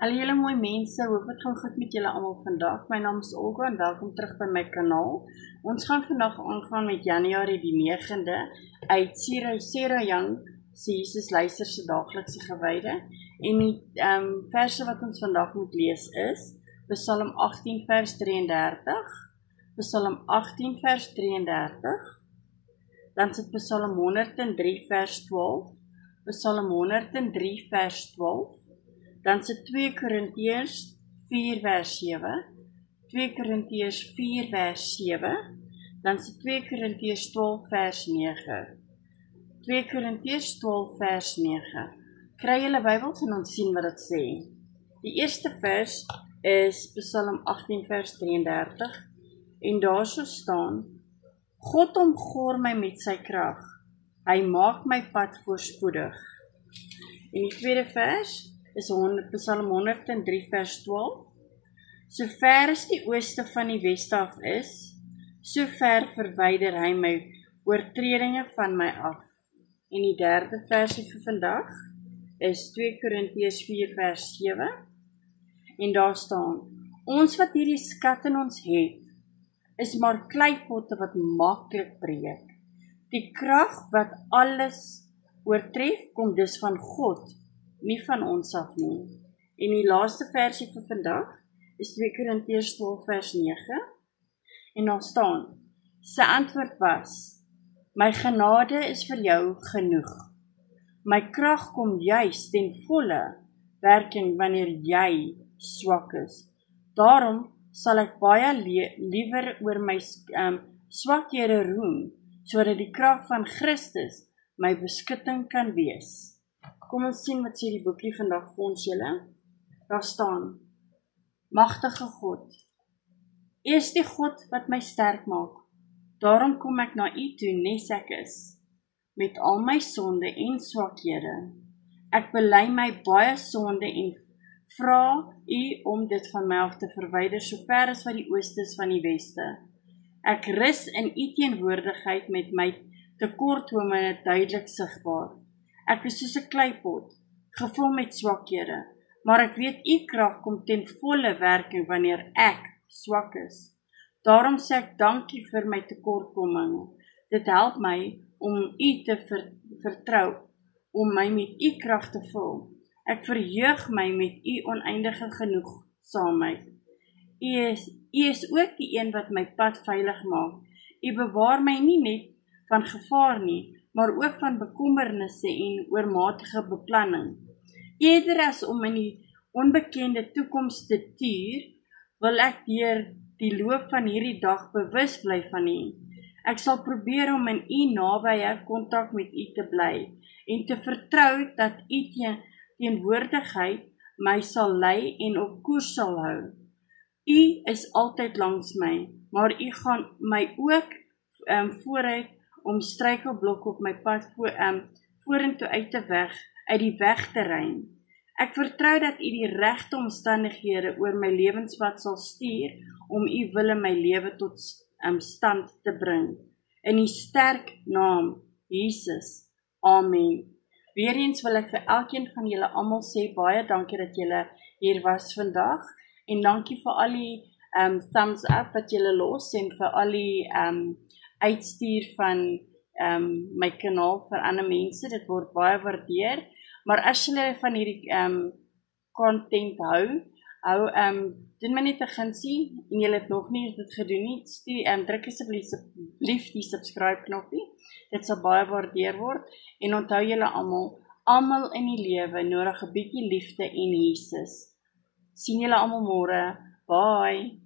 Alle julle mooi mense, hoop het gaan goed met julle almal vandag. My naam is Olga en welkom terug by my kanaal. Ons gaan vandag aangaan met Januarie die 9de uit Sarah Young se Jesus luister se daaglikse gewyde. En die verse wat ons vandag moet lees is Psalm 18 vers 33, Psalm 18 vers 33, dan sit Psalm 103 vers 12, Psalm 103 vers 12, dan sit 2 Korintiërs 4 vers 7, 2 Korintiërs 4 vers 7, dan sit 2 Korintiërs 12 vers 9, 2 Korintiërs 12 vers 9. Kry julle Bybels en ons sien wat dit sê. Die eerste vers is Psalm 18 vers 33 en daar so staan: God omgor my met sy krag, hy maak my pad voorspoedig. En die tweede vers is Psalm 103 vers 12. So ver as die ooste van die weste af is, so ver verwyder hy my oortredinge van my af. En die derde versie vir vandag is 2 Korintiërs 4 vers 7. En daar staan: ons wat hierdie skat in ons het, is maar kleipotte wat maklik breek. Die krag wat alles oortref, kom dus van God, nie van ons af nie. En die laaste versie vir vandag is 2 Korintiërs 12 vers 9. En daar staan: sy antwoord was: my genade is vir jou genoeg. My krag kom juis ten volle werking wanneer jy swak is. Daarom sal ek baie liewer oor my swakhede roem, sodat die krag van Christus my beskutting kan wees. Kom ons sien wat sê die boekie vandag vir ons julle. Daar staan: magtige God, U is die God wat my sterk maak. Daarom kom ek na U toe nes ek is, met al my sonde en swakhede. Ek bely my baie sonde en vra U om dit van my af te verwyder, so ver as wat die ooste is van die weste. Ek rus in U teenwoordigheid met my tekortkominge duidelik sigbaar. Ek is soos 'n kleipot, gevul met swakhede, maar ek weet U krag kom ten volle werking wanneer ek swak is. Daarom sê ek dankie vir my tekortkominge. Dit help my om U te vertrou, om my met U krag te vul. Ek verheug my met U oneindige genoegsaamheid. U is ook die een wat my pad veilig maak. U bewaar my nie net van gevaar nie, maar ook van bekommernisse en oormatige beplanning. Eerder as om in die onbekende toekoms te tuur, wil ek deur die loop van hierdie dag bewus bly van U. Ek sal probeer om in U nabye kontak met U te bly en te vertrou dat U teenwoordigheid my sal lei en op koers sal hou. U is altyd langs my, maar U gaan my ook vooruit om struikelblokke op my pad vorentoe uit die weg te ruim. Ek vertrou dat U die regte omstandighede oor my lewenspad sal stuur om U wil in my lewe tot stand te bring. In die sterk naam Jesus. Amen. Weereens wil ek vir elkeen van julle almal sê baie dankie dat julle hier was vandag en dankie vir al die thumbs up wat julle los en vir al die uitstuur van my kanaal vir ander mense. Dit word baie waardeer. Maar as julle van hierdie content hou, doen my net 'n gunsie en julle het nog nie dit gedoen nie, druk asseblief die subscribe knoppie. Dit sal baie waardeer word. En onthou julle almal in die lewe nodig 'n bietjie liefde en Jesus. Sien julle almal môre. Bye.